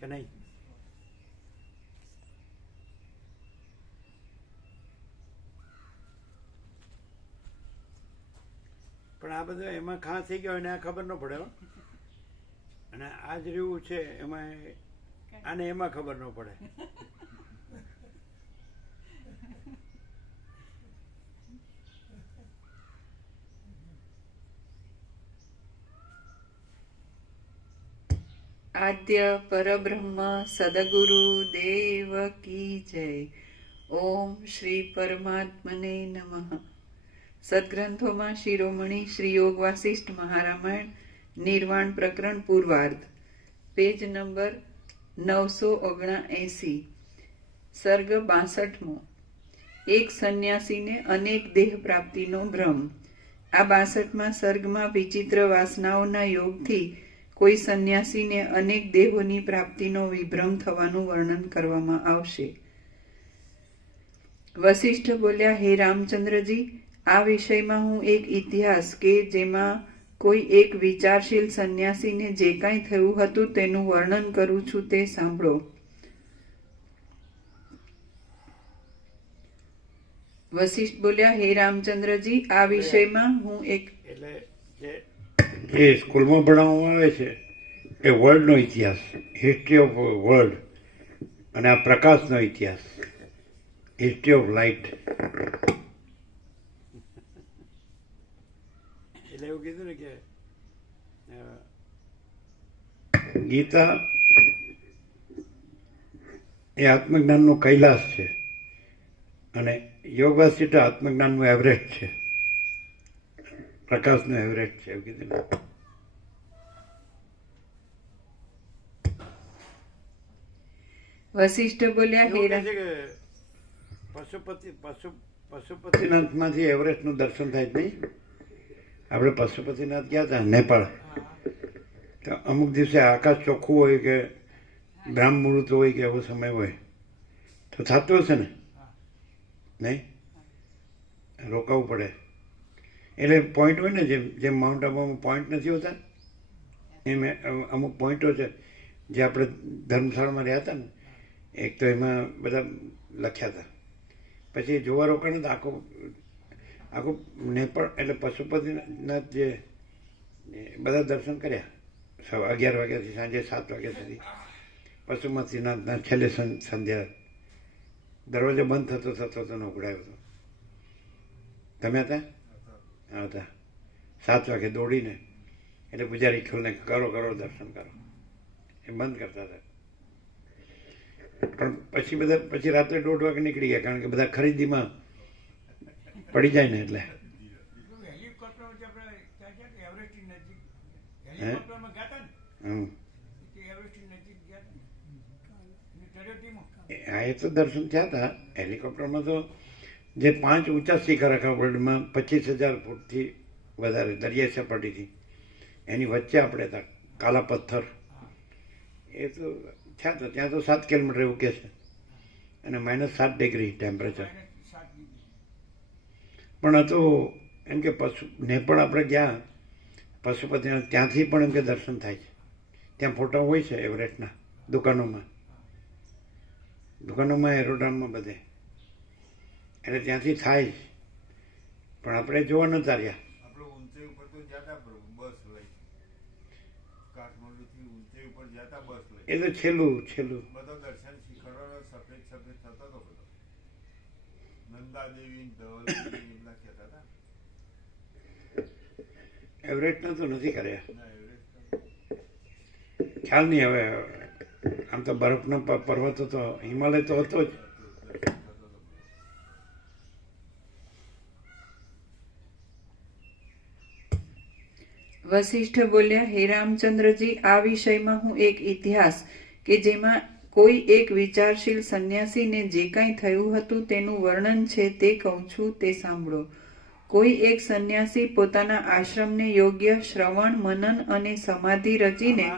કે નહીં? પણ આ બધું એમાં ખાસ થઈ ગયો એને આ ખબર ન પડે હો. અને આ જ રહ્યું છે એમાં આને એમાં ખબર ન પડે. આદ્ય પરબ્રહ્મ સદગુરુ દેવ કી જય. ઓમ શ્રી પરમાત્મને નમઃ. સદગ્રંથોમાં શિરોમણી શ્રી યોગ વાસિષ્ઠ મહારામાયણ નિર્વાણ પ્રકરણ પૂર્વાર્ધ, પેજ નંબર 979, સર્ગ 62મો. એક સંન્યાસીને અનેક દેહ પ્રાપ્તિનો ભ્રમ. આ 62માં સર્ગમાં વિચિત્ર વાસનાઓના યોગથી કોઈ સંન્યાસીને અનેક દેહોની પ્રાપ્તિનો વિભ્રમ થવાનું વર્ણન કરવામાં આવશે. વશિષ્ઠ બોલ્યા, હે રામચંદ્રજી, આ વિષયમાં હું એક ઇતિહાસ કે જેમાં કોઈ એક વિચારશીલ સંન્યાસીને જે કાંઈ થયું હતું તેનું વર્ણન કરું છું તે સાંભળો. વશિષ્ઠ બોલ્યા, હે રામચંદ્રજી, આ વિષયમાં હું એક એટલે જે સ્કૂલમાં ભણાવવામાં આવે છે એ વર્લ્ડનો ઇતિહાસ, હિસ્ટ્રી ઓફ વર્લ્ડ, અને આ પ્રકાશનો ઇતિહાસ, હિસ્ટ્રી ઓફ લાઇટ. એટલે એવું કીધું ને કે ગીતા એ આત્મજ્ઞાનનો કૈલાસ છે અને યોગ વાસિષ્ઠ આત્મજ્ઞાનનું એવરેસ્ટ છે, પ્રકાશનું એવરેસ્ટ છે, એવું કીધું ને. વશિષ્ઠ બોલ્યા, હે રામ, પશુપતિનાથમાંથી એવરેસ્ટનું દર્શન થાય જ નહીં. આપણે પશુપતિનાથ ગયા હતા નેપાળ, તો અમુક દિવસે આકાશ ચોખ્ખું હોય કે બ્રાહ્મ મુહૂર્ત હોય કે એવો સમય હોય તો થતું હશે ને? નહીં, રોકાવું પડે. એટલે પોઈન્ટ હોય ને, જેમ માઉન્ટ આબુમાં પોઈન્ટ નથી હોતા એમ અમુક પોઈન્ટો છે જે આપણે ધર્મશાળામાં રહ્યા હતા ને, એક તો એમાં બધા લખ્યા હતા. પછી જોવા રોકાણ તો આખું નેપાળ એટલે પશુપતિનાથ જે બધા દર્શન કર્યા 11 વાગ્યાથી સાંજે 7 વાગ્યા સુધી. પશુપતિનાથના છેલ્લે સંધ્યા દરવાજો બંધ થતો ઉઘડાયો હતો. તમે હતા? હા હતા. 7 વાગે દોડીને એટલે પૂજારી ખોલને કરો દર્શન કરો, એ બંધ કરતા હતા. પણ પછી રાત્રે 1:30 વાગે નીકળી ગયા, કારણ કે બધા ખરીદીમાં પડી જાય ને એટલે. હા, એ તો દર્શન થયા હતા. હેલિકોપ્ટરમાં તો જે 5 ઊંચા શિખર આખા વર્લ્ડમાં 25,000 ફૂટથી વધારે દરિયાઈ સપાટીથી, એની વચ્ચે આપણે હતા, કાલા પથ્થર. એ તો થયા હતા. ત્યાં તો 7 કિલોમીટર એવું કે છે, અને -7 ડિગ્રી ટેમ્પરેચર. પણ હતું એમ કે નેપાળ આપણે ગયા પશુપતિનાથ, ત્યાંથી પણ એમ કે દર્શન થાય છે. ત્યાં ફોટા હોય છે એવરેસ્ટના દુકાનોમાં એરોડ્રામમાં બધે, એટલે ત્યાંથી થાય જ. પણ આપણે જોવા નતા રહ્યા. એ તો છેલ્લું એવરેસ્ટના તો નથી કર્યા, ખ્યાલ નહીં હવે. આમ તો બરફનો પર્વતો તો હિમાલય તો હતો જ. વશિષ્ઠ બોલ્યા, હે રામચંદ્રજી, આ વિષયમાં હું એક ઇતિહાસ કે જેમાં કોઈ એક વિચારશીલ સંન્યાસીને જે કાંઈ થયું હતું તેનું વર્ણન છે તે કહું છું તે સાંભળો. કોઈ એક સંન્યાસી પોતાના આશ્રમને યોગ્ય શ્રવણ, મનન અને સમાધિ રચીને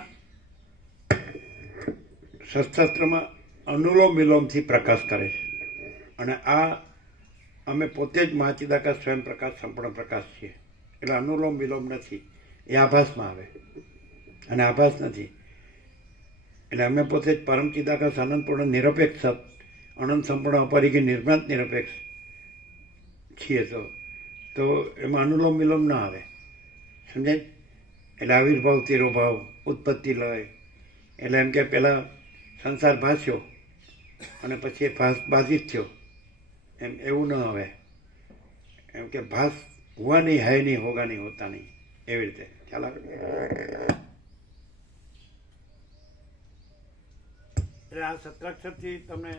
શસ્ત્રમાં અનુલોમ વિલોમથી પ્રકાશ કરે છે. અને આ અમે પોતે જ મહાચિદાકાશ સ્વયં પ્રકાશ, સંપૂર્ણ પ્રકાશ છીએ. એટલે અનુલોમ વિલોમ નથી, એ આભાસમાં આવે, અને આભાસ નથી. એટલે અમે પોતે જ પરમ ચિદાકાશ આનંદપૂર્ણ નિરપેક્ષ અનંત સંપૂર્ણ અપરિગી નિર્ભ્રાંત નિરપેક્ષ છીએ. તો એમાં અનુલોમ વિલોમ ના આવે, સમજાય? એટલે આવિર્ભાવ તિરોભાવ ઉત્પત્તિ લય, એટલે એમ કે પહેલાં સંસાર ભાસ્યો અને પછી એ બાધિત થયો, એમ એવું ન આવે. એમ કે ભાસ હુआ નહીં, હૈ નહીં, હોગા નહીં, હોતા નહીં, એવી રીતે. ખ્યાલ આવે? એટલે આ સત્રાક્ષરથી તમને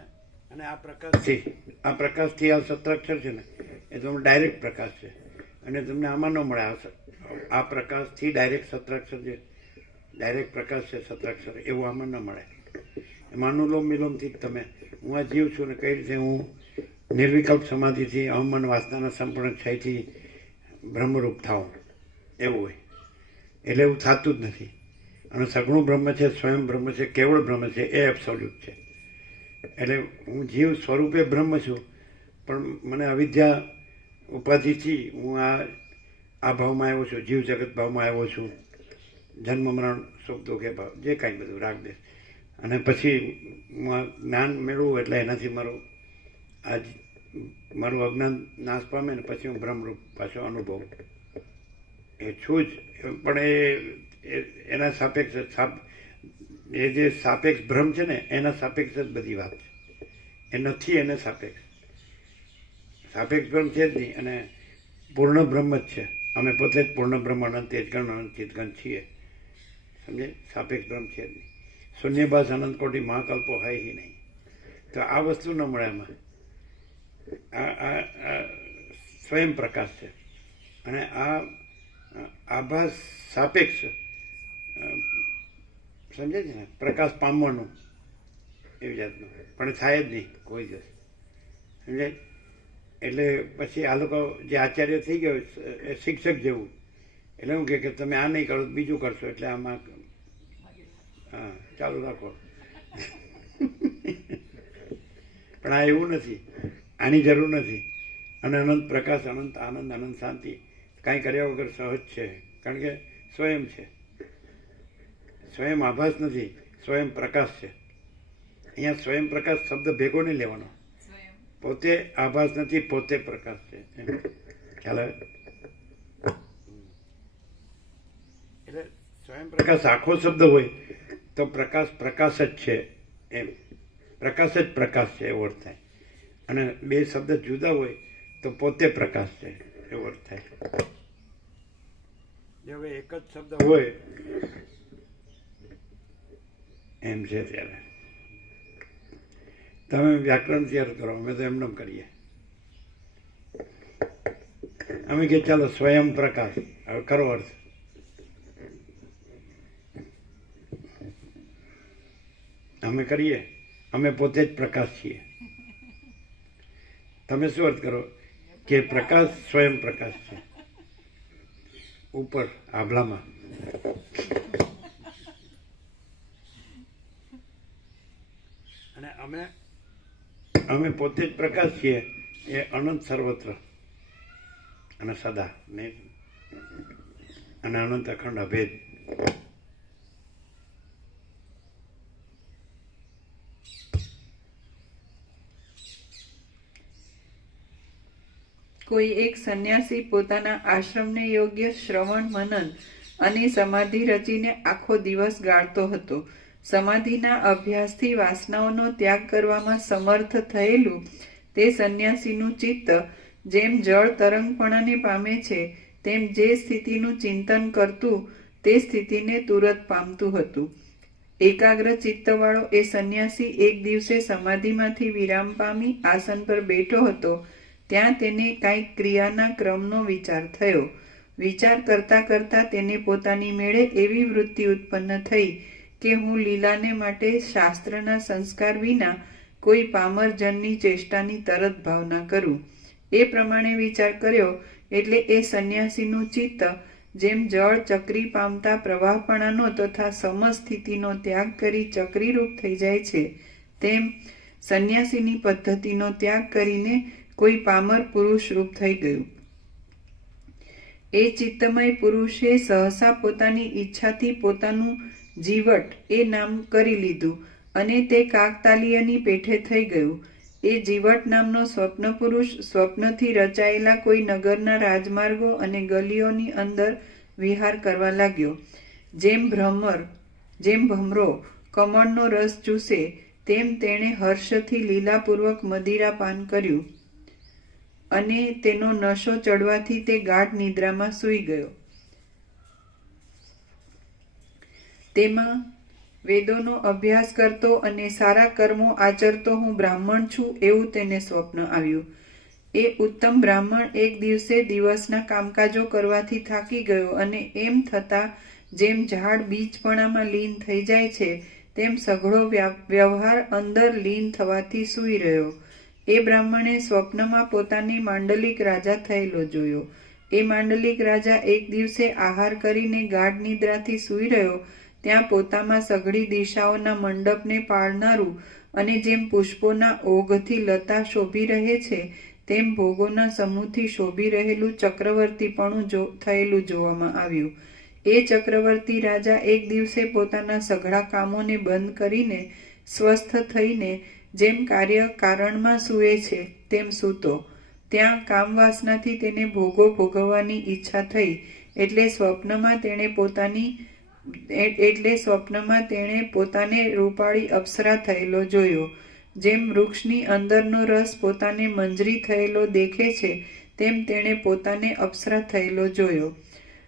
અને આ પ્રકાશથી આ સત્રાક્ષર છે ને એ તમને ડાયરેક્ટ પ્રકાશ છે, અને તમને આમાં ન મળે. આ પ્રકાશથી ડાયરેક્ટ સત્રાક્ષર છે, ડાયરેક્ટ પ્રકાશ છે સત્રાક્ષર, એવું આમાં ન મળે. એમાં અનુલોમ વિલોમથી જ તમે હું આ જીવ છું ને કઈ રીતે હું નિર્વિકલ્પ સમાધિથી અહમન વાસનાના સંપૂર્ણ ક્ષયથી બ્રહ્મરૂપ થાઉં, એવું હોય. એટલે એવું થતું જ નથી. અને સગુણ બ્રહ્મ છે, સ્વયં બ્રહ્મ છે, કેવળ બ્રહ્મ છે, એ એબ્સોલ્યુટ છે. એટલે હું જીવ સ્વરૂપે બ્રહ્મ છું, પણ મને અવિદ્યા ઉપાધિથી હું આ ભાવમાં આવ્યો છું, જીવ જગત ભાવમાં આવ્યો છું, જન્મ મરણ સુખ દુઃખ એ ભાવ જે કાંઈ બધું રાગ દે. અને પછી જ્ઞાન મેળવું એટલે એનાથી મારું અજ્ઞાન નાશ પામે ને પછી હું બ્રહ્મરૂપ પાછો અનુભવ એ છું જ. પણ એના સાપેક્ષ એ જે સાપેક્ષ ભ્રમ છે ને એના સાપેક્ષ જ બધી વાત છે. એ નથી એને સાપેક્ષ ભ્રમ છે જ નહીં, અને પૂર્ણ બ્રહ્મ જ છે. અમે પોતે જ પૂર્ણ બ્રહ્મ અનંત તેજગણ અનંત ચિતગણ છીએ, સમજે? સાપેક્ષ બ્રહ્મ છે જ નહીં. શૂન્યભાસ અનંત કોટી મહાકલ્પો હોય હિ નહીં. તો આ વસ્તુ ન મળે એમાં. આ સ્વયં પ્રકાશ છે, અને આ આભાસ સાપેક્ષ સમજે છે ને, પ્રકાશ પામવાનું એવી જાતનું, પણ થાય જ નહીં કોઈ દિવસ, સમજાય? એટલે પછી આ લોકો જે આચાર્ય થઈ ગયો એ શિક્ષક જેવું, એટલે એવું કે તમે આ નહીં કરો બીજું કરશો, એટલે આમાં હા ચાલુ રાખો. પણ આ એવું નથી, આની જરૂર નથી. અને અનંત પ્રકાશ, અનંત આનંદ, અનંત શાંતિ કાંઈ કર્યા વગર સહજ છે, કારણ કે સ્વયં છે. સ્વયં આભાસ નથી, સ્વયં પ્રકાશ છે. અહીંયા સ્વયં પ્રકાશ શબ્દ ભેગો નહીં લેવાનો. પોતે આભાસ નથી, પોતે પ્રકાશ છે. ખ્યાલ આવે? એટલે સ્વયં પ્રકાશ આખો શબ્દ હોય તો પ્રકાશ પ્રકાશ જ છે, એમ પ્રકાશ જ પ્રકાશ છે એવો અર્થ થાય. અને બે શબ્દ જુદા હોય તો પોતે પ્રકાશ છે એવો અર્થ થાય. જો હવે એક જ શબ્દ હોય એમ છે ત્યારે તમે વ્યાકરણ તૈયાર કરો, અમે તો એમને કરીએ. અમે કે ચાલો સ્વયં પ્રકાશ, હવે કરો અર્થ. અમે કરીએ, અમે પોતે જ પ્રકાશ છીએ. તમે શું અર્થ કરો કે પ્રકાશ સ્વયં પ્રકાશ છે ઉપર આભલામાં. અને અમે પોતે જ પ્રકાશ છીએ, એ અનંત સર્વત્ર અને સદા નહીં, અને અનંત અખંડ અભેદ. કોઈ એક સંન્યાસી પોતાના આશ્રમને યોગ્ય શ્રવણ મનન અને સમાધિ રચીને આખો દિવસ ગાળતો હતો. સમાધિના અભ્યાસથી વાસનાઓનો ત્યાગ કરવામાં સમર્થ થયેલું તે સંન્યાસીનું ચિત્ત જેમ જળ તરંગપણાને પામે છે તેમ જે સ્થિતિનું ચિંતન કરતું તે સ્થિતિને તુરત પામતું હતું. એકાગ્ર ચિત્તવાળો એ સંન્યાસી એક દિવસે સમાધિમાંથી વિરામ પામી આસન પર બેઠો હતો. ત્યાં તેને કાંઈક ક્રિયાના ક્રમનો વિચાર થયો. વિચાર કરતા કરતા તેને પોતાની મેળે એવી વૃત્તિ ઉત્પન્ન થઈ કે હું લીલાને માટે શાસ્ત્રના સંસ્કાર વિના કોઈ પામરજનની ચેષ્ટાની તરત ભાવના કરું. એ પ્રમાણે વિચાર કર્યો એટલે એ સંન્યાસીનું ચિત્ત જેમ જળ ચક્રી પામતા પ્રવાહપણાનો તથા સમસ્થિતિનો ત્યાગ કરી ચક્રીરૂપ થઈ જાય છે, તેમ સંન્યાસીની પદ્ધતિનો ત્યાગ કરીને કોઈ પામર પુરુષ રૂપ થઈ ગયું. એ ચિત્તમય પુરુષે સહસા પોતાની ઈચ્છાથી પોતાનું જીવટ એ નામ કરી લીધું અને તે કાકતાલીયની પેઠે થઈ ગયું. એ જીવટ નામનો સ્વપ્ન પુરુષ સ્વપ્નથી રચાયેલા કોઈ નગરના રાજમાર્ગો અને ગલીઓની અંદર વિહાર કરવા લાગ્યો. જેમ ભમરો કમળનો રસ ચૂસે તેમ તેણે હર્ષથી લીલાપૂર્વક મદિરા પાન કર્યું અને તેનો નશો ચડવાથી તે ગાઢ નિદ્રામાં સૂઈ ગયો. તેમાં વેદોનો અભ્યાસ કરતો અને સારા કર્મો આચરતો હું બ્રાહ્મણ છું એવું તેને સ્વપ્ન આવ્યું. એ ઉત્તમ બ્રાહ્મણ એક દિવસે દિવસના કામકાજો કરવાથી થાકી ગયો અને એમ થતાં જેમ ઝાડ બીજપણામાં લીન થઈ જાય છે તેમ સઘળો વ્યવહાર અંદર લીન થવાથી સૂઈ રહ્યો. એ બ્રાહ્મણે સ્વપ્નમાં પોતાની માંડલિક રાજા થયેલો જોયો. એ માંડલિક રાજા એક દિવસે આહાર કરીને ગાઢ નિદ્રાથી સૂઈ રહ્યો ત્યાં પોતામાં સઘળી દિશાઓના મંડપને પાળનારું અને જેમ પુષ્પોના ઓઘથી લતા શોભી રહે છે તેમ ભોગોના સમૂહથી શોભી રહેલું ચક્રવર્તીપણું થયેલું જોવામાં આવ્યું. એ ચક્રવર્તી રાજા એક દિવસે પોતાના સઘળા કામોને બંધ કરીને સ્વસ્થ થઈને જેમ કાર્ય કારણમાં સૂએ છે તેમ સૂતો. ત્યાં કામવાસનાથી તેને ભોગો ભોગવવાની ઈચ્છા થઈ એટલે સ્વપ્નમાં તેણે પોતાને રૂપાળી અપ્સરા થયેલો જોયો. જેમ વૃક્ષની અંદરનો રસ પોતાને મંજરી થયેલો દેખે છે તેમ તેણે પોતાને અપ્સરા થયેલો જોયો.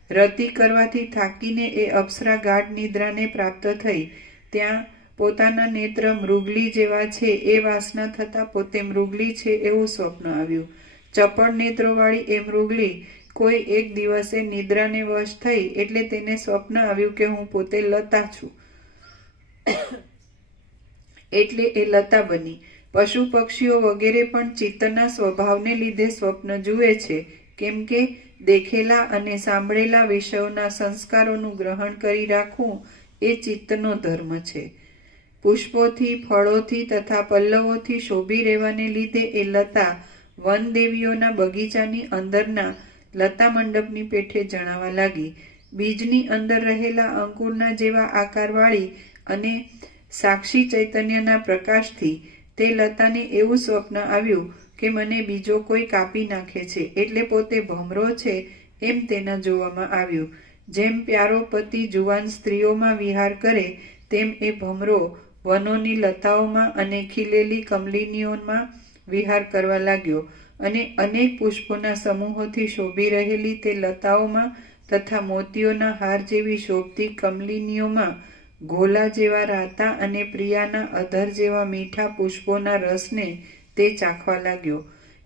રતિ કરવાથી થાકીને એ અપ્સરા ગાઢ નિદ્રાને પ્રાપ્ત થઈ. ત્યાં પોતાના નેત્ર મૃગલી જેવા છે એ વાસના થતાં પોતે મૃગલી છે એવું સ્વપ્ન આવ્યું. ચપળ નેત્રોવાળી એ મૃગલી કોઈ એક દિવસે નિદ્રાને વશ થઈ એટલે તેને સ્વપ્ન આવ્યું કે હું પોતે લતા છું એટલે એ લતા બની. પશુ પક્ષીઓ વગેરે પણ ચિત્તના સ્વભાવને લીધે સ્વપ્ન જુએ છે કેમ કે દેખેલા અને સાંભળેલા વિષયોના સંસ્કારોનું ગ્રહણ કરી રાખવું એ ચિત્તનો ધર્મ છે. પુષ્પોથી ફળોથી તથા પલ્લવોથી શોભી રહેવાને લીધે એ લતા વનદેવીઓના બગીચાની અંદરના લતા મંડપની પેઠે જણાવા લાગી. બીજની અંદર રહેલા અંકુરના જેવા આકારવાળી અને સાક્ષી ચૈતન્યના પ્રકાશથી તે લતાને એવું સ્વપ્ન આવ્યું કે મને બીજો કોઈ કાપી નાખે છે એટલે પોતે ભમરો છે એમ તેના જોવામાં આવ્યું. જેમ પ્યારો પતિ જુવાન સ્ત્રીઓમાં વિહાર કરે તેમ એ ભમરો વનોની લતાઓમાં અને ખીલેલી કમલિનીઓમાં વિહાર કરવા લાગ્યો અને અનેક પુષ્પોના સમૂહોથી શોભી રહેલી તે લતાઓમાં તથા મોતીઓના હાર જેવી શોભતી કમલિનીઓમાં ઘોલા જેવા રાતા અને પ્રિયાના અધર જેવા મીઠા પુષ્પોના રસને તે ચાખવા લાગ્યો.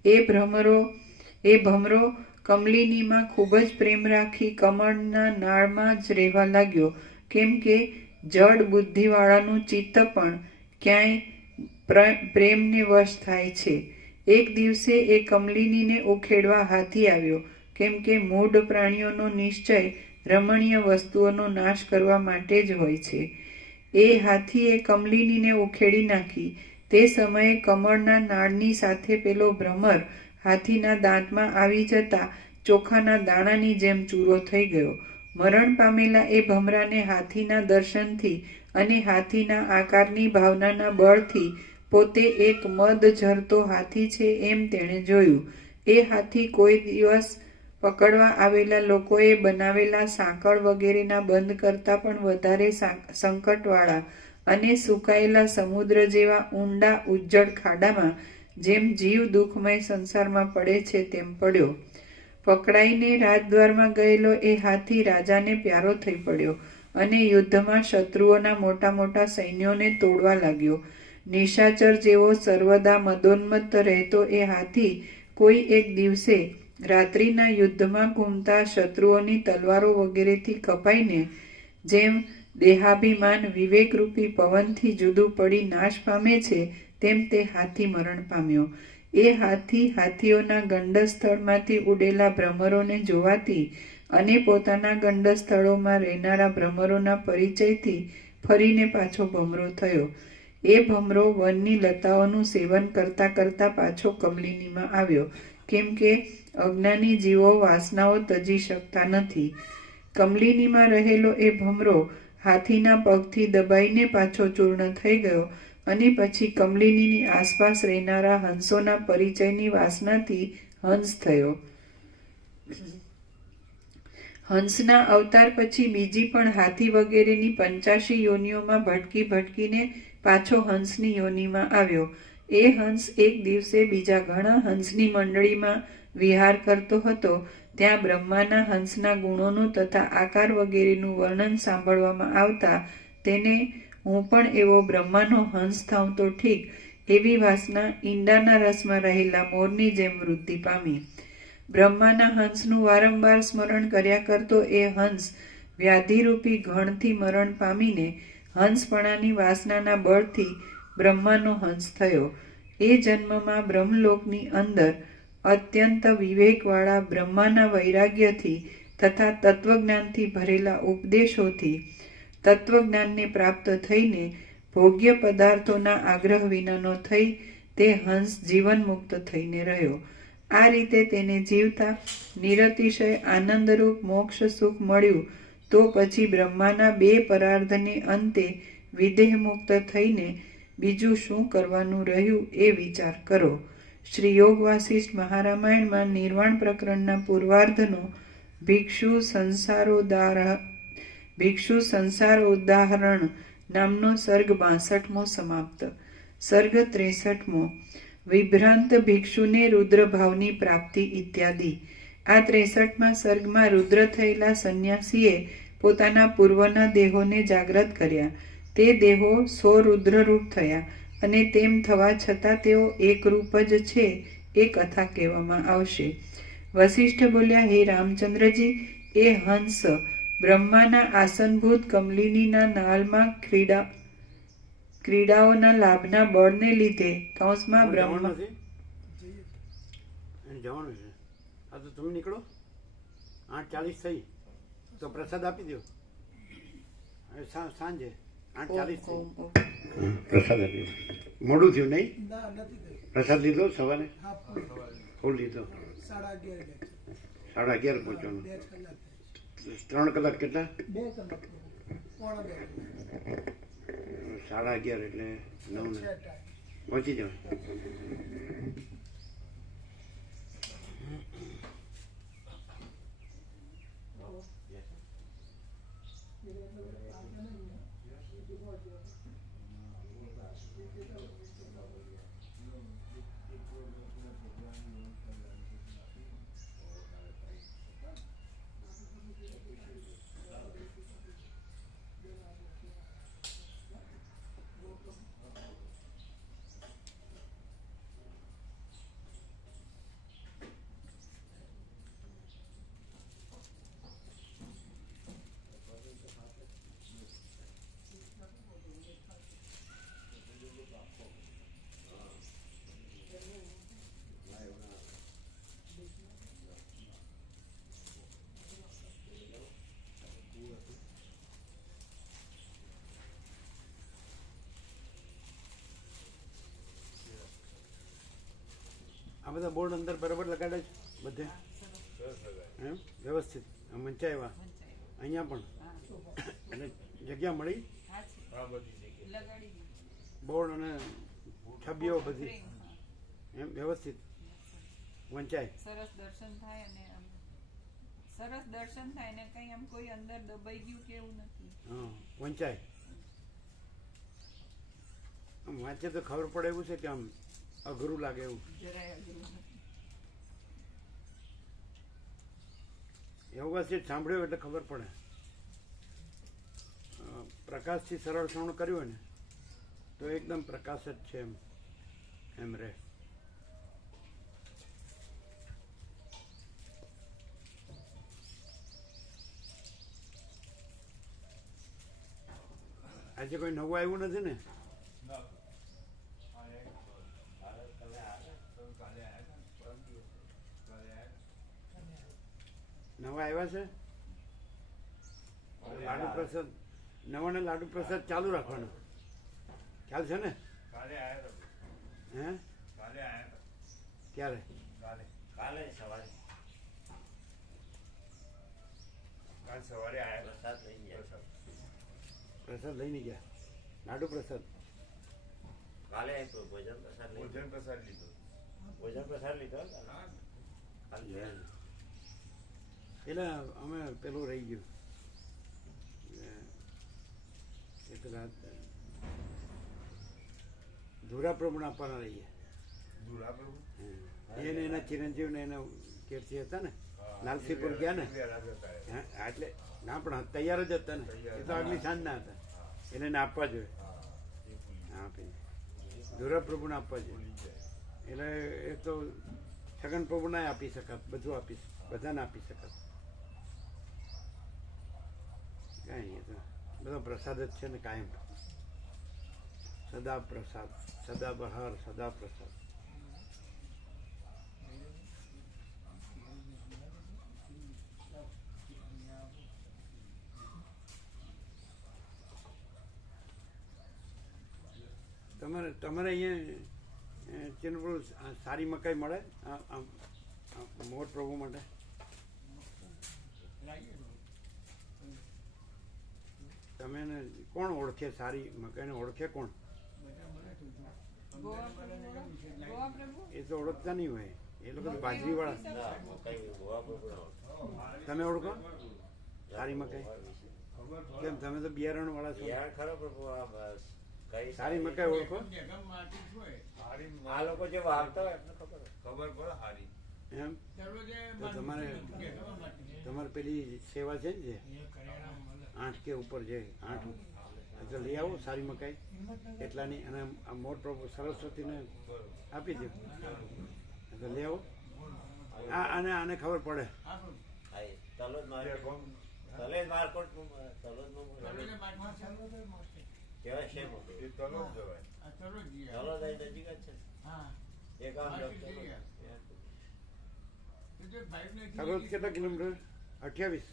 એ ભમરો કમલિનીમાં ખૂબ જ પ્રેમ રાખી કમળના નાળમાં જ રહેવા લાગ્યો કેમ કે જડ બુદ્ધિવાળાનું ચિત્ત પણ ક્યાંય પ્રેમને વશ થાય છે. એક દિવસે એ કમલિનીને ઉખેડવા હાથી આવ્યો કેમ કે મૂઢ પ્રાણીઓનો નિશ્ચય રમણીય વસ્તુઓનો નાશ કરવા માટે જ હોય છે. એ હાથીએ કમલિનીને ઉખેડી નાખી. તે સમયે કમળના નાળની સાથે પેલો ભ્રમર હાથીના દાંતમાં આવી જતા ચોખાના દાણાની જેમ ચૂરો થઈ ગયો. મરણ પામેલા એ ભમરાને હાથીના દર્શનથી અને હાથીના આકારની ભાવનાના બળથી પોતે એક મદ ઝરતો હાથી છે એમ તેણે જોયું. એ હાથી કોઈ દિવસ પકડવા આવેલા લોકોએ બનાવેલા સાંકળ વગેરેના બંધ કરતાં પણ વધારે સંકટવાળા અને સુકાયેલા સમુદ્ર જેવા ઊંડા ઉજ્જડ ખાડામાં જેમ જીવ દુઃખમય સંસારમાં પડે છે તેમ પડ્યો. પકડાઈને રાજદ્વારમાં ગયેલો એ હાથી રાજાને પ્યારો થઈ પડ્યો અને યુદ્ધમાં શત્રુઓના મોટા મોટા સૈન્યોને તોડવા લાગ્યો. નિશાચર જેવો સર્વદા મદોન્મત્ત રહેતો એ હાથી કોઈ એક દિવસે રાત્રિના યુદ્ધમાં ઘૂમતા શત્રુઓની તલવારો વગેરેથી કપાઈને જેમ દેહાભિમાન વિવેકરૂપી પવનથી જુદું પડી નાશ પામે છે તેમ તે હાથી મરણ પામ્યો. એ હાથીઓના ગંડસ્થળમાંથી ઉડેલા ભ્રમરોને જોવાથી અને પોતાના ગંડસ્થળોમાં રહેનારા ભ્રમરોના પરિચયથી ફરીને પાછો ભમરો થયો. એ ભમરો વનની લતાઓનું સેવન કરતા કરતા પાછો કમલિનીમાં આવ્યો કેમ કે અજ્ઞાની જીવો વાસનાઓ તજી શકતા નથી. કમલિનીમાં રહેલો એ ભમરો હાથીના પગથી દબાઈને પાછો ચૂર્ણ થઈ ગયો અને પછી કમલિનીની આસપાસ રહેનારા હંસોના પરિચયની વાસનાથી હંસ થયો. હંસના અવતાર પછી બીજી પણ હાથી વગેરેની 85 યોનિઓમાં ભટકી ભટકીને પાછો હંસની યોનિમાં આવ્યો. એ હંસ એક દિવસે બીજા ઘણા હંસની મંડળીમાં વિહાર કરતો હતો. ત્યાં બ્રહ્માના હંસના ગુણોનું તથા આકાર વગેરેનું વર્ણન સાંભળવામાં આવતા તેને હું પણ એવો બ્રહ્માનો હંસ થાઉં તો ઠીક એવી વાસના ઈંડાના રસમાં રહેલા મોરની જેમ વૃદ્ધિ પામી. બ્રહ્માના હંસનું વારંવાર સ્મરણ કર્યા કરતો એ હંસ વ્યાધિરૂપી ઘણથી મરણ પામીને હંસપણાની વાસનાના બળથી બ્રહ્માનો હંસ થયો. એ જન્મમાં બ્રહ્મલોકની અંદર અત્યંત વિવેકવાળા બ્રહ્માના વૈરાગ્યથી તથા તત્વજ્ઞાનથી ભરેલા ઉપદેશોથી તત્વજ્ઞાનને પ્રાપ્ત થઈને ભોગ્ય પદાર્થોના આગ્રહ વિનાનો થઈ તે હંસ જીવન મુક્ત થઈને રહ્યો. આ રીતે તેને જીવતા નિરતિશય આનંદરૂપ મોક્ષ સુખ મળ્યું. તો પછી બ્રહ્માના 2 પરાર્ધને અંતે વિદેહ મુક્ત થઈને બીજું શું કરવાનું રહ્યું એ વિચાર કરો. શ્રી યોગ વાસિષ્ઠ મહારામાયણમાં નિર્વાણ પ્રકરણના પૂર્વાર્ધનો ભિક્ષુ સંસારોદાહરણ નામનો સર્ગ 62મો સમાપ્ત. સર્ગ 63મો વિભ્રાંત ભિક્ષુને રુદ્રભાવની પ્રાપ્તિ ઇત્યાદિ. આ 63મા સર્ગમાં રુદ્ર થયેલા સંન્યાસીએ પોતાના પૂર્વના દેહોને જાગ્રત કર્યા. તે દેહો 100 રુદ્રરૂપ થયા અને તેમ થવા છતાં તેઓ એકરૂપ જ છે એ કથા કહેવામાં આવશે. વસિષ્ઠ બોલ્યા, હે રામચંદ્રજી, એ હંસ બ્રહ્માના આસનભૂત કમલિનીના નાલમાં ક્રીડાઓના લાભના બળને લીધે કૌંસમાં બ્રહ્મા જવાનું છે. આ તો તમે નીકળો 8:40 થઈ તો પ્રસાદ આપી દો. સાંજે 8:40 પ્રસાદ આપી દો. મોડું થયું નહીં? પ્રસાદ લીધો સવારે ફૂલ લીધો. 11:30 પહોંચવાનું. 3 કલાક કેટલા? 11:30 એટલે 9 પહોંચી જાવ. આ બધા બોર્ડ અંદર બરાબર લગાડે છે બધે એમ વ્યવસ્થિત મંચાવ્યા અહીંયા પણ એટલે જગ્યા મળી બોર્ડ અને છબીઓ બધી એમ વ્યવસ્થિત વંચાય. સરસ દર્શન થાય ને કઈ આમ કોઈ અંદર દબાઈ ગયું કે એવું નથી. હા વંચાય. આમ વાંચે તો ખબર પડે એવું છે કે આમ અઘરું લાગે એવું. યોગાસીટ સાંભળ્યો એટલે ખબર પડે. પ્રકાશથી સરળ શ્રવણ કર્યું હોય ને તો એકદમ પ્રકાશ જ છે એમ રહે. આજે કોઈ નવું આવ્યું નથી ને? નવા આવ્યા છે લાડુ પ્રસાદ. નવાને લાડુ પ્રસાદ ચાલુ રાખવાનો ખ્યાલ છે ને? હે ક્યારે? કાલે સવારે આવ્યા પ્રસાદ લઈ ગયા. પ્રસાદ લઈને ગયા લાડુ પ્રસાદ કાલે ભોજન પ્રસાદ લીધો. ભોજન પ્રસાદ લીધો. ભોજન પ્રસાદ લીધો હા. કાલે. એટલે અમે પેલું રહી ગયું એ પેલા ધુરા પ્રભુને આપવાના રહીએ ધુરા પ્રભુ. એને એના ચિરંજીવ ને એના કીર્તિ હતા ને હા. લાલસીપુર ગયા ને વહેલા જતા રહ્યા. હા એટલે ના પણ તૈયાર જ હતા ને એ તો આગલી સાંજના હતા હા. એને એને આપવા જોઈએ હા. એ ભૂલી હા આપી ધુરા પ્રભુને આપવા જોઈએ ભૂલી જાય. એટલે એ તો છગન પ્રભુને આપી શકાત બધું આપી બધાને આપી શકાત કાંઈ એ તો બધો પ્રસાદ જ છે ને કાયમ સદા પ્રસાદ સદા બહાર સદા પ્રસાદ તમારે અહીંયા ચિન્નપુર સારી મકાઈ મળે મોટ પ્રભુ માટે તમે એને કોણ ઓળખે સારી મકાઈને ઓળખે કોણ એ તો ઓળખતા નહીં હોય એ લોકો તો બાજરી વાળા ના કઈ ગોવા પ્રભુ ના હોય. તમે ઓળખો સારી મકાઈ કેમ તમે તો બિયારણ વાળા છો યાર ખરો પ્રભુ આ બસ કઈ સારી મકાઈ ઓળખો હારી આ લોકો જે વાવતા હોય એમને ખબર હોય. ખબર પડે હારી. એમ તો તમારે પેલી સેવા છે ને જે 8 કે ઉપર છે 8 તો લઈ આવો સારી મકાઈ એટલાની અને આ મોટ પ્રભુ સરસ્વતીને બરોબર. આપી દો તો લઈ આવો આને આને ખબર પડે હા, એ તલોદ જે માર્કેટ ગમ. તલેજ માર્કેટ તલોદમાં કેવાય છે મોટું. એ તલો જ જવાય. તલોદ અહીં નજીક જ છે ને. એક આમ હા, તલોદ. તલોદ કેટલા કિલોમીટર 28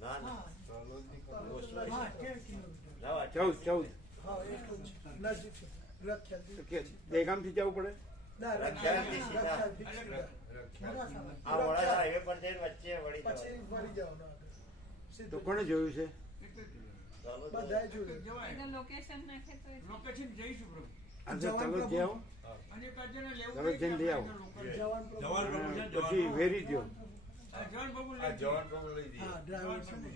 ના ના તલોદની ખબર. ઓછું હા, હશે. 13 કિલોમીટર. ના, 14 હા, એટલું જ. નજીક છે. રખ્યાલથી. તો કે દહેગામથી જવું પડે ના, રખ્યાલથી સીધા. રખ્યાલથી સીધા. રખ્યાલ. આ વડા હાઈવે પર જઈને વચ્ચે વળી પછી જવાનું. વળી જવાનું આગળ. તો સીધું. કોણે જોયું છે તલોદ બધાએ જોયું. લોકેશન નાખે તો લોકેશન જઈશું પ્રભુ આ તો તલોદ જે આવો અને પાછળ લેવું તમે જઈને લઈ આવો. જવાન પ્રભુ. અને પછી વેરી દો જવાન બાબુ આ લઈ જવાન પ્રભુ લઈ દઈએ. હા, ડ્રાઈવર છે ને.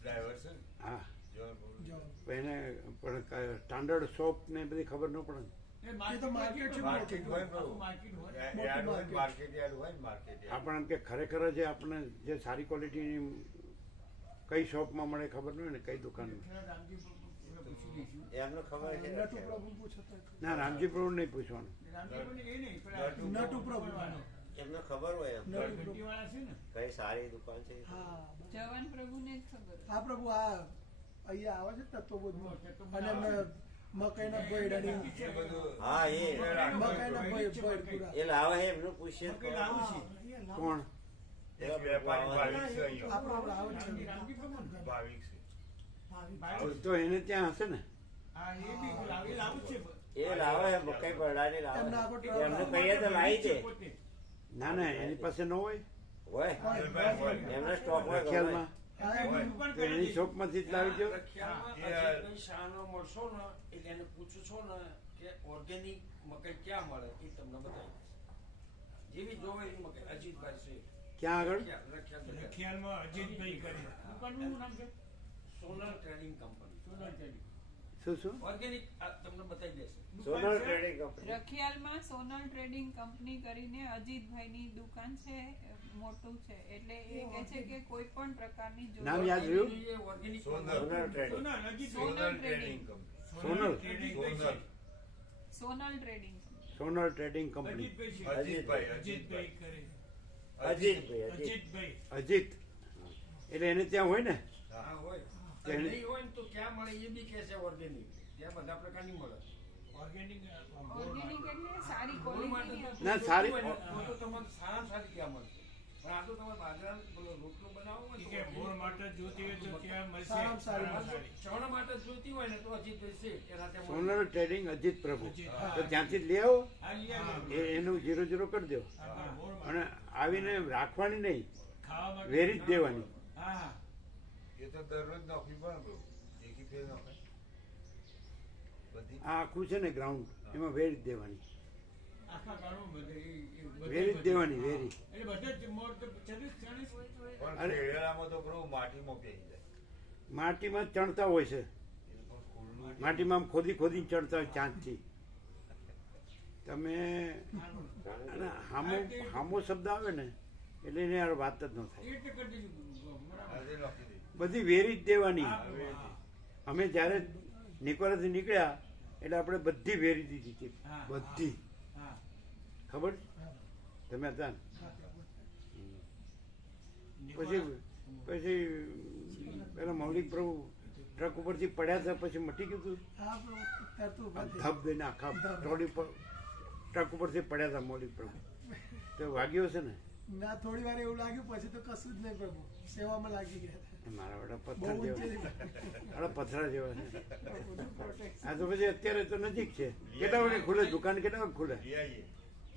ડ્રાઈવર છે ને હા જવાન પ્રભુ. જવાન. એને પણ સ્ટાન્ડર્ડ શોપ ને બધી ખબર ન પડે ને. એ એ તો માર્કેટ છે, માર્કેટ હોય પ્રભુ. માર્કેટ હોય યાર્ડ હોય, માર્કેટ. માર્કેટ યાર્ડ હોય ને માર્કેટ યાર્ડ. આપણે એમ કે ખરેખર જે આપણે જે સારી ક્વોલિટીની કઈ શોપમાં મળે ખબર ન હોય ને કઈ દુકાનમાં રામજી પ્રભુ પૂછી દઈશું એમને ખબર છે નટુ રખ્યાલ. પ્રભુ પૂછો તો. ના રામજી પ્રભુ નહીં પૂછવાનું રામજી પ્રભુ એ નહીં પણ નટુ પ્રભુ. એમને ખબર હોય એમ. નટુ પ્રભુ. ઘંટીવાળા છે ને કઈ સારી દુકાન છે હા. જવાન પ્રભુને જ ખબર હા પ્રભુ, આ અહીંયા આવે છે તત્વો બધું તત્વો અને એમને મકાઈના ભોયડાની છે બધું. હા એ મકાઈના ભોય પૂરા. એ લાવે છે એમનું પૂછીએ તો મકાઈ લાવું ખબર. છે. કોણ એક વેપારી ભાવિક છે અહીંયા. આપણો આવે છે. રામજી પ્રભુ ને. ભાવિક છે. તો એને ત્યાં હશે ને હા એ બી લાવે એ લાવું છે એ લાવે છે મકાઈ ભરડાની લાવે એમને છે. આખો એમને કહીએ તો લાવી દે પોતે. ના ના એની પાસે ન હોય હોય એમને સ્ટોક હોય ગમે. રખિયાલમાં હા, એમની દુકાન તો એની કરી શોપમાંથી જ લાવી દો રખિયાલમાં શાનો મળશો ને એટલે એને પૂછો છો ને કે ઓર્ગેનિક મકાઈ ક્યાં મળે એ તમને બતાવી જેવી જોવે એવી મકાઈ અજીતભાઈ છે ક્યાં આગળ રખિયાલ ખ્યાલમાં અજીતભાઈ કરી દુકાનનું નામ છે સોનલ ટ્રેડિંગ કંપની સોનલ ટેડી. શું શું ઓર્ગેનિક તમને બતાવી દેશે સોનલ ટ્રેડિંગ કંપની. રખિયાલમાં સોનલ ટ્રેડિંગ કંપની કરીને અજીતભાઈની દુકાન છે મોટું છે એટલે એ કહે છે કે કોઈ પણ પ્રકારની જો નામ યાદ રહ્યું એ organic Sonal. Sonal trading. Sonal Ajitbhai. Sonal trading trading. Company. Sonal Sonal. Sonal trading Sonal trading company Ajitbhai છે. અજીતભાઈ. અજીતભાઈ કરે. અજીતભાઈ અજીત. અજીતભાઈ. અજીત એટલે એને ત્યાં હોય ને હા હોય તેને- નહીં હોય ને તો ક્યાં મળે એ બી કહે છે ઓર્ગેનિક ત્યાં બધા પ્રકારની મળે ઓર્ગેનિક ઓર્ગેનિક એટલે સારી ગોળ માટે ક્વોલિટીની ના, સારી- હોય ને તો તમારે સારામાં સારી ક્યાં મળશે પણ આ તો તમારે બાજરાનો પેલો રોટલો બનાવવો હોય કે ને મોર તો માટે જોતી હોય તો ત્યાં મળશે સારામાં સારી. સારામાં સારી. ચણ માટે જોઈતી હોય ને તો અજીતભાઈ છે એના ત્યાં મળે. સોનલ ટ્રેડિંગ અજીત પ્રભુ અજીત. તો ત્યાંથી જ લઈ આવો હા, લઈ આવીએ. એનું 00 કરી દો હા, મોર માટે. અને આવીને રાખવાની નહીં ખાવા માટે વેરી જ દેવાની હા એ તો દરરોજ નોકરી પણ બહુ. એકી મૂકે નાખે. બધી આ આખું છે ને ગ્રાઉન્ડ એમાં વેરી જ દેવાની, આખા ગાળો બધે વેરી જ દેવાની, વેરી. એટલે બધા જ મોર તો 40 પણ અરે. ખેડેલામાં તો પેલું માટીમાં પેહી જાય. માટીમાં જ ચણતા હોય છે, એ પણ ખુલ્લું માટીમાં આમ ખોદી ખોદી ચણતા હોય ચાંદથી. તમે અને હામો શબ્દ આવે ને એટલે એની યાર વાત જ ન થાય. એ રીતે કરી દીધું બરાબર. આજે લખી દીધું. બધી વેરી જ દેવાની. હા. અમે જ્યારે નિકોરાથી નીકળ્યા એટલે આપણે બધી વેરી દીધી હતી, હા. બધી. હા. ખબર તમે હતા ને? પછી પછી પેલા મૌલિક પ્રભુ ટ્રક ઉપરથી પડ્યા હતા, પછી મટી ગયું હતું. હા પ્રભુ તરતું ઉભા થઈ. ધબ દઈને આખા ટ્રોલી પર ટ્રક ઉપરથી પડ્યા હતા મૌલિક પ્રભુ. તો વાગ્યો છે ને? ના થોડી વાર એવું લાગ્યું, પછી તો કશું જ નહીં પ્રભુ, સેવામાં લાગી ગયા. મારા વડા બહુ પથ્થર ઊંચે જેવા, મારા પથરા જેવા છે. આ તો પછી અત્યારે તો નજીક છે. કેટલા વાગે ખુલે દુકાન? કેટલા વાગે ખુલે? લઈ આવીએ.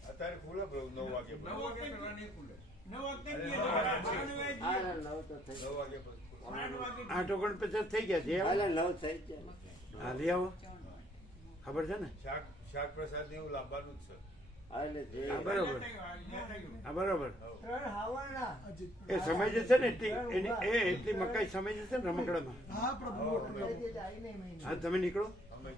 અત્યારે ખુલે પ્રભુ 9 વાગે. 9 વાગે પેલા નહીં ખુલે. 9 વાગે અરે, નહીં હા, ખુલે. હા 9 તો થઈ 9 વાગે પછી. 8 વાગે 8 49 થઈ ગયા છે. હાલે 9 થઈ જાય. હા લઈ આવો, ખબર છે ને? શાક પ્રસાદ ને એવું લાવવાનું જ છે. હા એટલે જે હા બરોબર, હા બરોબર. હજી. એ સમય જશે ને એટલી મકાઈ સમય જશે ને રમકડામાં. હા પ્રભુ પ્રભુ. હા તમે નીકળો. અમે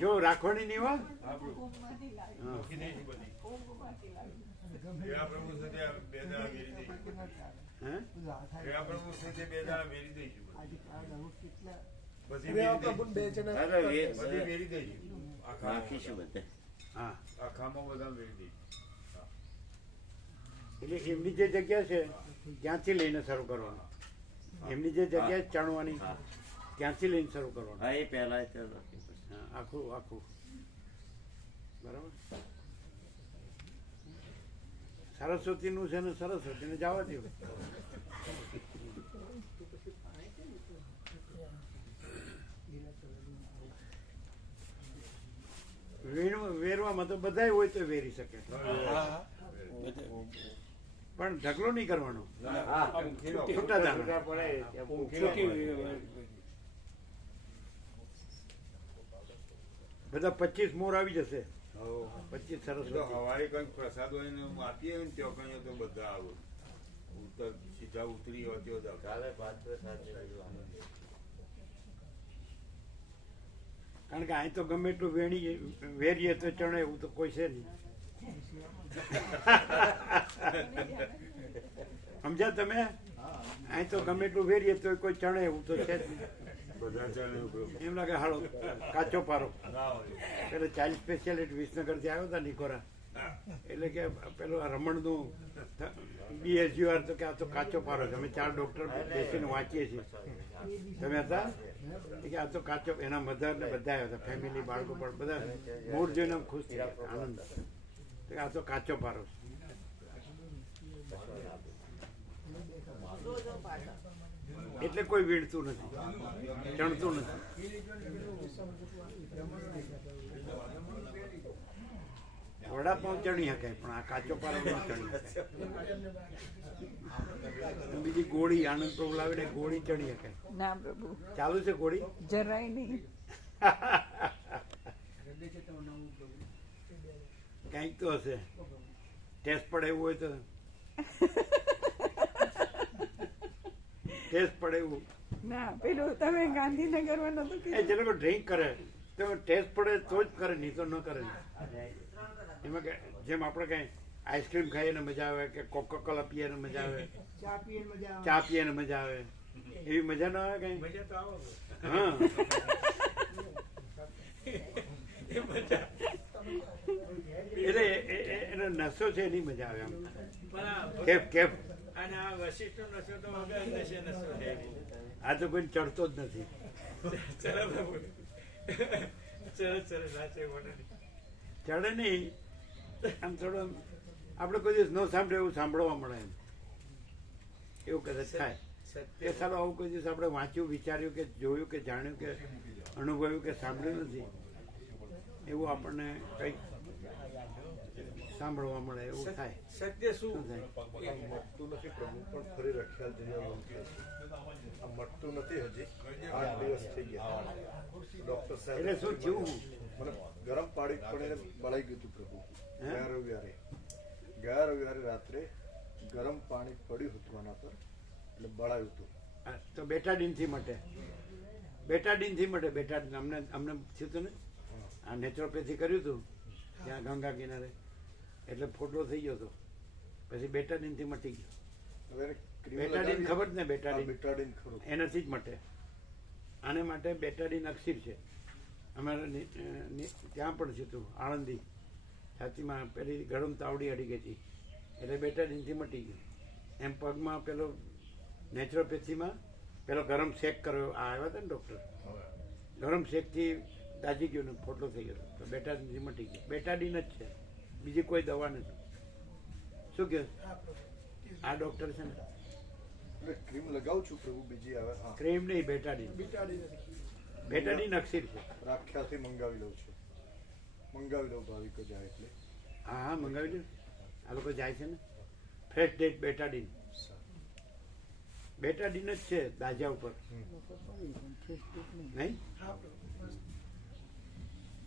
જો રાખવાની નહીં હો. હા પ્રભુ. હા. મૂકી દઈશું બધી. કેળા પ્રભુ સાથે આ 2 દાડા વેરી દઈશું. હે? કેળા પ્રભુ સાથે 2 દાડા વેરી દઈશું. બધી રેવા વેરી પ્રભુ બે દઈશું. જણા. અરે વે- બધી વેરી દઈશું. રાખીશું બધે. હા આખામાં બધા વેરી દઈશું. એટલે એમની જે જગ્યા છે ત્યાંથી લઈને શરૂ કરવાનું. એમની જે જગ્યા ચણવાની હા. ત્યાંથી લઈને શરૂ કરવાનું. હા એ પહેલા તો રાખી પછી. હા, આખું આખું બરાબર. સરસ્વતીનું છે ને સરસ્વતીને જવા દો. વેરવામાં તો બધાય હોય તો વેરી શકે, પણ ઢગલો નહીં કરવાનો. હા. છૂટા દાણા. બધા 25 મોર આવી જશે. 25 તો સરસ્વતી. હવારે કંઈક પ્રસાદ હોય ને આપીએ ને ત્યાં કઈ તો બધા આવો ઉતર સીધા ઉતરી હોય ત્યાં જ આવે. કાલે 5 સાથે કારણ કે અહીં તો ગમે એટલું વેરીએ તો ચણે એવું તો કોઈ છે નહીં. સમજ્યા તમે? અહીં તો ગમે એટલું વેરીએ તો કોઈ ચણે એવું તો છે જ નહીં. બધા ચાલે પ્રભુ. એમ લાગે હાલો કાચો પારો. ના હોય. પેલો ચાઇલ્ડ સ્પેશિયાલિટી વિસનગરથી આવ્યો હતા નિકોરા, એટલે કે પેલું આ રમણનું BSUR તો કે આ તો કાચો પારો છે. અમે 4 ડોક્ટર બેસીને વાંચીએ છીએ. તમે હતા કે આ તો કાચો, એના મધર ને બધા આવ્યા હતા, ફેમિલી, બાળકો પણ બધા મૂળ જોઈને આમ ખુશ થઈ ગયા, આનંદ. તો કે આ તો કાચો પારો છે. એટલે કોઈ વીણતું નથી, ચણતું નથી. વડાપાઉં ચણી શકાય પણ આ કાચો પારો નહીં ચણી શકાય. બીજી ગોળી આનંદ પ્રભુ લાવીને ગોળી ચણી શકાય. ના પ્રભુ, ચાલુ છે ગોળી? જરાય નહીં. કંઈક તો હશે. ટેસ્ટ પડે એવું હોય તો ટેસ્ટ પડે એવું. ના પેલું તમે ગાંધીનગરમાં નતું એ કીધું? જે લોકો ડ્રિંક કરે તો ટેસ્ટ પડે તો જ કરે, નહીં તો ન કરે. એમાં કે જેમ આપણે કઈ આઈસ્ક્રીમ ખાઈએ ને મજા આવે, કે કોકા-કોલા પીએ ને મજા આવે, ચા પીએ ને મજા આવે, એવી મજા ન આવે કઈ? મજા તો આવો. હા. એટલે એનો નશો છે એની મજા આવે આમ. કેફ કેફ. અને આ વશિષ્ઠ નશો તો વગર નશે નશો છે. આ તો કોઈ ચડતો જ નથી. ચલો બાબુ. સરસ સરસ સાચે મને ચડે નહીં, આમ થોડો આપણે કોઈ દિવસ ન સાંભળે એવું સાંભળવા મળે એમ, એવું કદાચ થાય. કે સારું આવું કોઈ દિવસ આપણે વાંચ્યું, વિચાર્યું, કે જોયું, કે જાણ્યું, કે અનુભવ્યું, કે સાંભળ્યું નથી, એવું આપણને કંઈક સાંભળવા મળે એવું થાય. સત્ય શું શું થાય? મટતું નથી પ્રભુ પણ ફરી રખ્યા જેવા મન કહે છે. આ મટતું નથી હજી 8 દિવસ થઈ ગયા. ડોક્ટર સાહેબ એટલે શું થયું? મને ગરમ પાણી પડીને બળાઈ ગયું હતું પ્રભુ. હે? ગયા રવિવારે રાત્રે ગરમ પાણી પડ્યું હતું આના પર એટલે બળાયું હતું. આ તો બેટાડીનથી મટે. બેટાડીનથી મટે. બેટાડીન અમને થયું હતું ને, આ નેચરોપેથી કર્યું હતું ત્યાં ગંગા કિનારે, એટલે ફોટો થઈ ગયો હતો. પછી બેટાડીનથી મટી ગયો. હવે એને ક્રીમ બેટાડીન લગાવી- ખબર જ ને? હા, બેટાડીન બેટાડીન ખરું. એનાથી જ મટે. આને માટે બેટાડીન અક્ષીર છે. અમારે ત્યાં પણ છે તું આણંદી છાતીમાં પેલી ગરમ તાવડી અડી ગઈ હતી એટલે બેટાડીનથી મટી ગયું. એમ પગમાં પેલો નેચરોપેથીમાં પેલો ગરમ શેક કર્યો. આ આવ્યા હતા ને ડૉક્ટર, ગરમ શેકથી દાજી ગયો ને ફોટો થઈ ગયો. તો બેટાડીનથી મટી ગયો. બેટાડીન જ છે, બીજી કોઈ દવા નથી. શું કહે આ ડૉક્ટર છે ને? એટલે ક્રીમ લગાવું છું પ્રભુ બીજી આવે. હા, ક્રીમ નહીં, બેટાડીન. બેટાડીન અક્ષીર છે. રાખ્યાથી મંગાવી લઉં છું. મંગાવી લઉં ભાવિકો જાય એટલે. હા હા, મંગાવી લો. આ લોકો જાય છે ને. Fresh date બેટાડીન. બેટાડીન જ છે દાજા ઉપર, નહીં?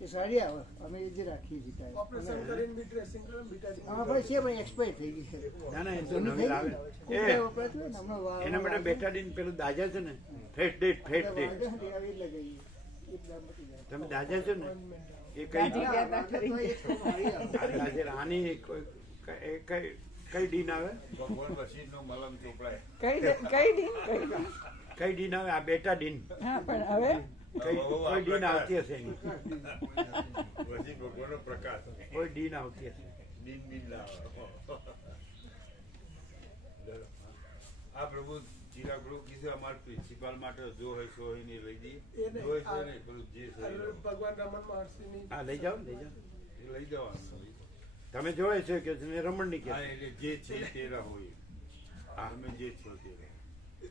એ સારી આવે. અમે એ જ રાખીએ છીએ કાંઈ. ઓપરેશન કરીને બી ડ્રેસિંગ કરીને બીટાડીન હા ભાઈ છે ભાઈ, એક્સપાયર થઈ ગઈ છે. ના ના, એ તો નવી લાવે. ખૂબ એ વપરાતું હોય ને હમણાં એના માટે બેટાડીન પેલું દાજા છે ને, ફ્રેશ ડેટ, ફ્રેશ ડેટ. આવી લગાવીએ એકદમ મટી જાય. તમે દાજા છો ને એ કઈ દાજી ગયા તા ખરી. દાજા આની કઈ ડીન આવે? ભગવાન વસીનો મલમ ચોપડાય. કઈ ડીન? કઈ ડીન આવે? આ બેટાડીન. હા, પણ હવે કોઈ ડીન આવતી હશે એની. વસી ભગવાનનો પ્રકાશ. કોઈ ડીન આવતી હશે. દિન બિન લાવો. આ પ્રભુ ચિરાગ ગ્રુપ કીધું અમારા પ્રિન્સિપાલ માટે જો હોય સો હોય ને લઈ દઈએ. એને જો હોય તો નહીં, પેલું જે છે એ લો. ભગવાન રમણ મહર્ષિની હા, લઈ જાઓ, લઈ જાઓ. એ લઈ જવાનું. તમે જોયે છે કે રમણની કે હા, એટલે જે છે તે રહો એ. તમે જે છો તે રહો.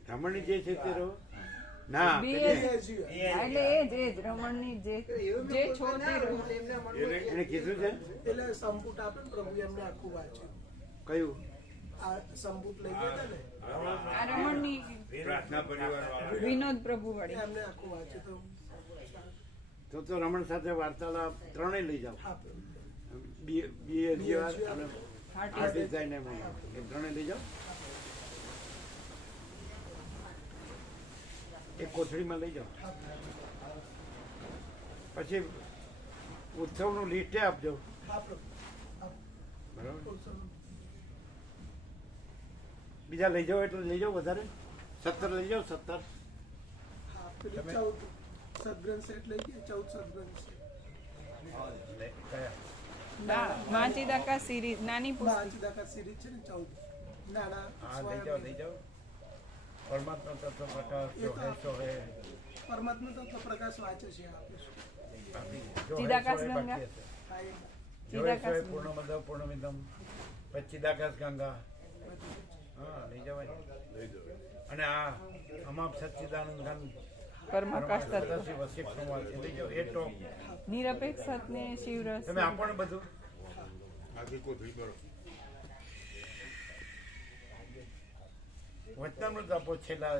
રમણની જે છે તે રહો. ના, બી પેલી- એટલે એ જ રમણની જે છો તે રહો. એને કીધું છે એટલે સંપુટ આપે ને પ્રભુ એમને આખું વાંચ્યું. કયું? આ સંપુટ લઈ ગયા હતા ને આ રમણની પ્રાર્થના પરિવાર વાળા. વિનોદ પ્રભુ વાળી. એમને આખું વાંચ્યું તો તો રમણ સાથે વાર્તાલાપ ત્રણેય લઈ જાઓ. હા પ્રભુ. બીએ જેવા અને હાર્ટ આર્ટ ડિઝાઇન એમ એ ત્રણેય લઈ જાઓ. એક કોથળીમાં લઈ જાઓ. પછી ઉત્સવનું લિસ્ટે આપજો. હા પ્રભુ. બરાબર. બીજા લઈ જાઓ એટલે લઈ જાઓ વધારે. 17 લઈ જાઓ. 17. હા, પેલી તમે- 14 સદગ્રંથ સેટ લઈ ગયા. 14 સદગ્રંથ સેટ. કયા? વાંચીદાકા સિરીઝ નાની પુસ્તક. વાંચીદાકા સિરીઝ છે ને 14 નાના હા, લઈ જાઓ, લઈ જાઓ. પરમાત્મા તત્વ પ્રકાશ જો હે સો હે. પરમાત્મા તત્વ પ્રકાશ વાંચે છે આપીશું. જો હે ચિદાકાશ સો હે ગંગા. બાકી હશે. હા, એ જો હે સો હે ચિદાકાશ પૂર્ણમદ પૂર્ણમિદમ. પછી ચિદાકાશ ગંગા. હા, લઈ જવાય. અને આ અમાપ સચ્ચિદાનંદ ઘન પરમાકાશ તત્વ. સદાશિવ વસિષ્ઠ સંવાદ એ લઈ જાઓ. એ ટોપ. નિરપેક્ષ સત્ય શિવરસ. તમે આપો ને બધું. આખી કોથળી ભરો. વચનામૃત આપો. છેલ્લા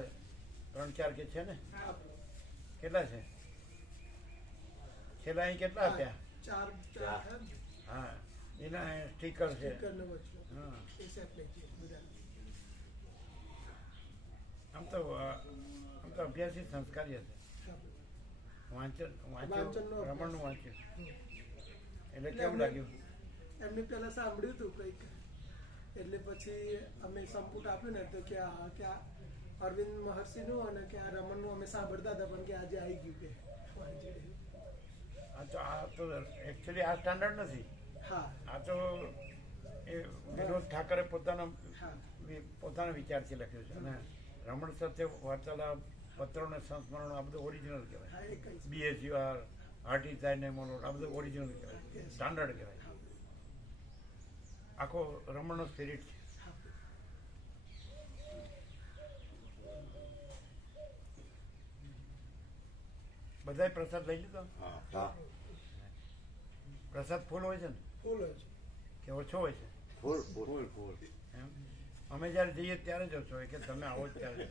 3-4 કે છે ને? કેટલા છે છેલ્લા? અહીં કેટલા આપ્યા? 4 થયા ને. હા, એના સ્ટીકર છે. સ્ટીકરને વચ્ચે. હા, એ સેટ લઈ ગયા બધા. આમ તો અભ્યાસી સંસ્કારી હશે. વાંચ્યું વાંચનનો રમણનું વાંચ્યું એટલે કેવું એમને- લાગ્યું? એમને પહેલા સાંભળ્યું હતું કંઈક, એટલે પછી અમે સંપુટ આપ્યું ને તો કે આ અરવિંદ મહર્ષિનું અને કે આ રમણનું અમે સાંભળતા હતા પણ કે આજે આવી ગયું કે વાંચી. આ તો એકચ્યુઅલી આ સ્ટાન્ડર્ડ નથી. હા આ તો એ વિનોદ ઠાકરે પોતાના હા વિચારથી લખ્યું છે. અને રમણ સાથે વાર્તાલાપ, પત્રો ને સંસ્મરણો આ બધું ઓરિજિનલ કહેવાય. હા એ કઈ BSUR, આર્ટિઝાઇન એમોલોડ આ બધું ઓરિજિનલ કહેવાય, સ્ટાન્ડર્ડ કહેવાય. આખો રમણનો સ્પિરિટ છે. બધાય પ્રસાદ લઈ લીધો? હા, પ્રસાદ ફૂલ હોય છે ને? ફૂલ હોય છે. કે ઓછો હોય છે? ફૂલ એમ અમે જ્યારે જઈએ ત્યારે જ ઓછો હોય કે તમે આવો જ ત્યારે?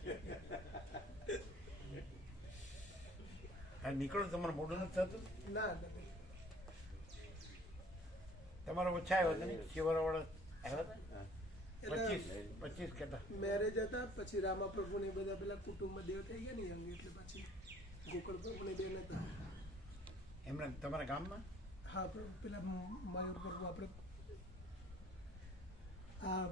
હા, નીકળો તમારે મોઢું નથી થતું? ના ના તમારે ઓછા આવ્યો હતા ને શિવરાવાળા આવ્યા હતા? એટલે 25 કેટલા? મેરેજ હતા, પછી રામા પ્રભુ ને બધા પેલા કુટુંબમાં દેવ થઈ ગયા ને યંગ, એટલે પછી ગોકળ પ્રભુ ને બેન હતા. એમને તમારા ગામમાં? હા પેલા મયુર પ્રભુ આપણે આ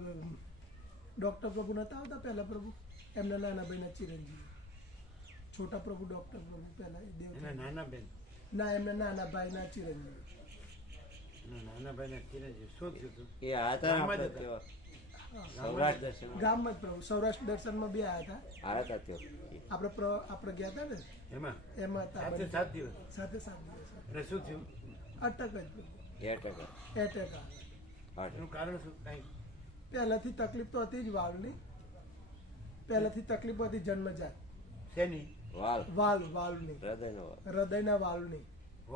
ડોક્ટર પ્રભુ નતા આવતા પહેલા પ્રભુ, એમના નાના ભાઈના ચિરંજીવી છોટા પ્રભુ ડોક્ટર પ્રભુ પહેલા એ દેવ એના નાના બેન? ના એમના નાના ભાઈના ચિરંજીવી. એના નાના ભાઈને ચિરંજીવી શું થયું હતું? એ આ હતા ગામમાં જ આપણે હતા? તેવા સૌરાષ્ટ્ર દર્શન ગામમાં જ પ્રભુ સૌરાષ્ટ્ર દર્શનમાં બી આવ્યા હતા. આવ્યા હતા તેઓ આપણે ગયા હતા ને એમાં એમાં હતા સાથે બધા. 7 દિવસ? સાથે 7 દિવસ એટલે શું થયું? અટક જ પ્રભુ 2% એટેક આવે. એનું કારણ શું? કઈ પહેલાથી તકલીફ તો હતી જ વાલની, પહેલાથી તકલીફ હતી જન્મજાત શેની? વાલ્વની, હૃદયનો વાલ. હૃદયના વાલ્વની.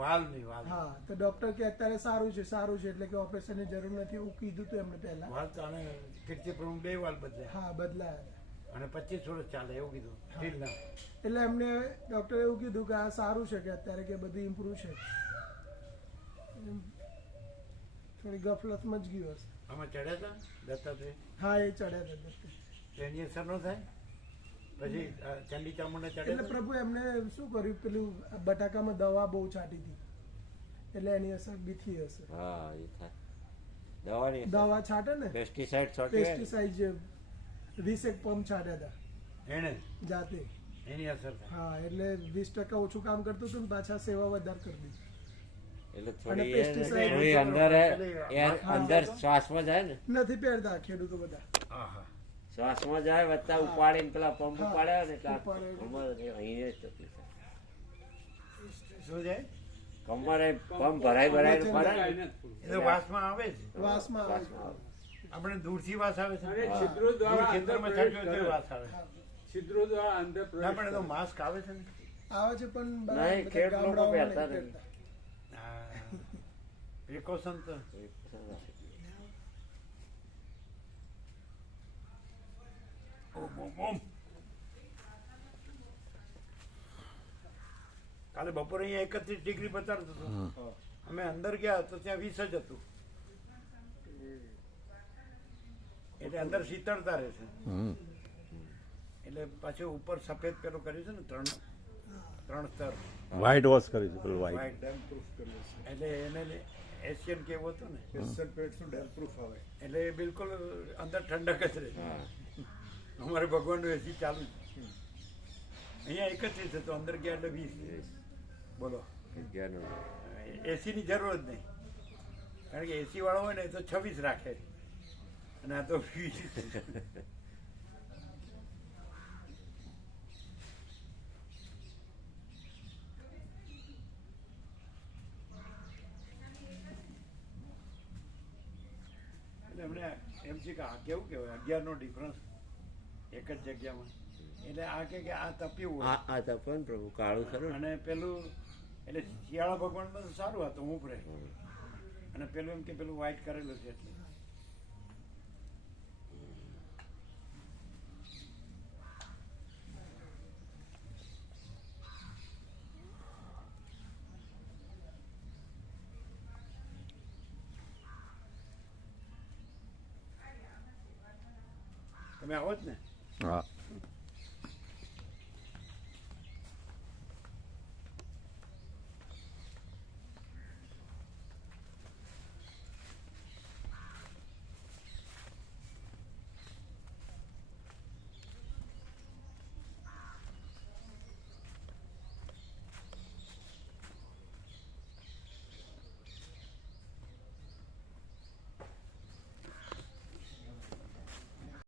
વાલની? વાલ હા તો ડોક્ટર કે અત્યારે સારું છે એટલે કે ઓપરેશનની જરૂર નથી એવું કીધું હતું એમને પહેલા. વાલ તો આને કીર્તિ પ્રભુ 2 વાલ બદલ્યા હા બદલાયા હતા. અને 25 વર્ષ ચાલે એવું કીધું સ્ટીલ ના. એટલે એમને ડોક્ટરે એવું કીધું કે આ સારું છે કે અત્યારે કે બધું ઇમ્પ્રુવ છે. એમ થોડી ગફલતમાં જ ગયું હશે. આમાં ચડ્યા હતા દત્તાત્રેય? હા એ ચડ્યા હતા ડોક્ટર. એની અસર ન થાય પછી ચંડી ચામુંડા એટલે ચડ્યા? પ્રભુ એમને શું કર્યું, પેલું બટાકામાં દવા બહુ છાંટી હતી એટલે એની અસર બી થઈ હશે. હા એ થાય દવાની દવા છાંટે ને પેસ્ટિસાઇડ છોટી પેસ્ટિસાઇડ જે 20 એક પંપ છાંટ્યા હતા એને જાતે. એની અસર થાય? હા એટલે 20% ઓછું કામ કરતું હતું ને પાછા સેવા વધારે કરી દીધી. એટલે અને થોડી pesticide થોડી અંદર અંદર શ્વાસમાં જાય ને, નથી પહેરતા ખેડૂતો બધા. હા હા. શ્વાસમાં જાય વત્તા ઉપાડીને પેલા પંપ હા. ઉપાડ્યા ને એટલે ઉપાડે. અમારે અહીં જ તકલીફ થાય. શું જાય? કમરે પંપ ભરાય ઉપાડે ને. એ તો વાસમાં આવે છે. વાસમાં આવે છે. શ્વાસમાં આવે. આપણે દૂરથી વાસ આવે છે. અને દૂર છિદ્રો દ્વારા ખેતરમાં અંદર છાંટ્યો તો વાસ આવે. છિદ્રો દ્વારા અંદર ના પ્રવેશ પણ એ તો માસ્ક આવે છે ને. આવે છે પણ બધા નહીં, ખેડ લોકો ગામડાઓમાં પહેરતા નહીં નથી. પહેરતા. પ્રિકોશન તો ઓમ ઓમ ઓમ. કાલે બપોરે અહીંયા 31 ડિગ્રી બતાડતું હતું. અમે અંદર ગયા તો ત્યાં 20 જ હતું. એટલે અંદર શીતળતા રહે છે. એટલે પાછું ઉપર સફેદ પેલું કર્યું છે ને 3 સ્તર વ્હાઇટ વોશ કરી છે પેલું વ્હાઇટ. વ્હાઇટ. એટલે એને એશિયન કેવું હતું ને એટલે એ બિલકુલ અંદર ઠંડક જ રહે. અમારે ભગવાનનું એસી ચાલુ છે. અહીંયા 31 હતો, અંદર ગયા એટલે 20. બોલો, એસી ની જરૂર જ નહીં, કારણ કે એસી વાળો હોય ને એ તો 26 રાખે અને આ તો 20. એટલે એમણે એમ છે કે આ કેવું કહેવાય 11 નો ડિફરન્સ એક જ જગ્યામાં. એટલે આ કે આ તપ્યું હોય આ તપન પ્રભુ કાળું ખરું અને પેલું એટલે શિયાળા ભગવાનમાં તો સારું હતું હું રહે, અને પેલું એમ કે પેલું વ્હાઈટ કરેલું છે એટલે તમે આવો જ ને? હા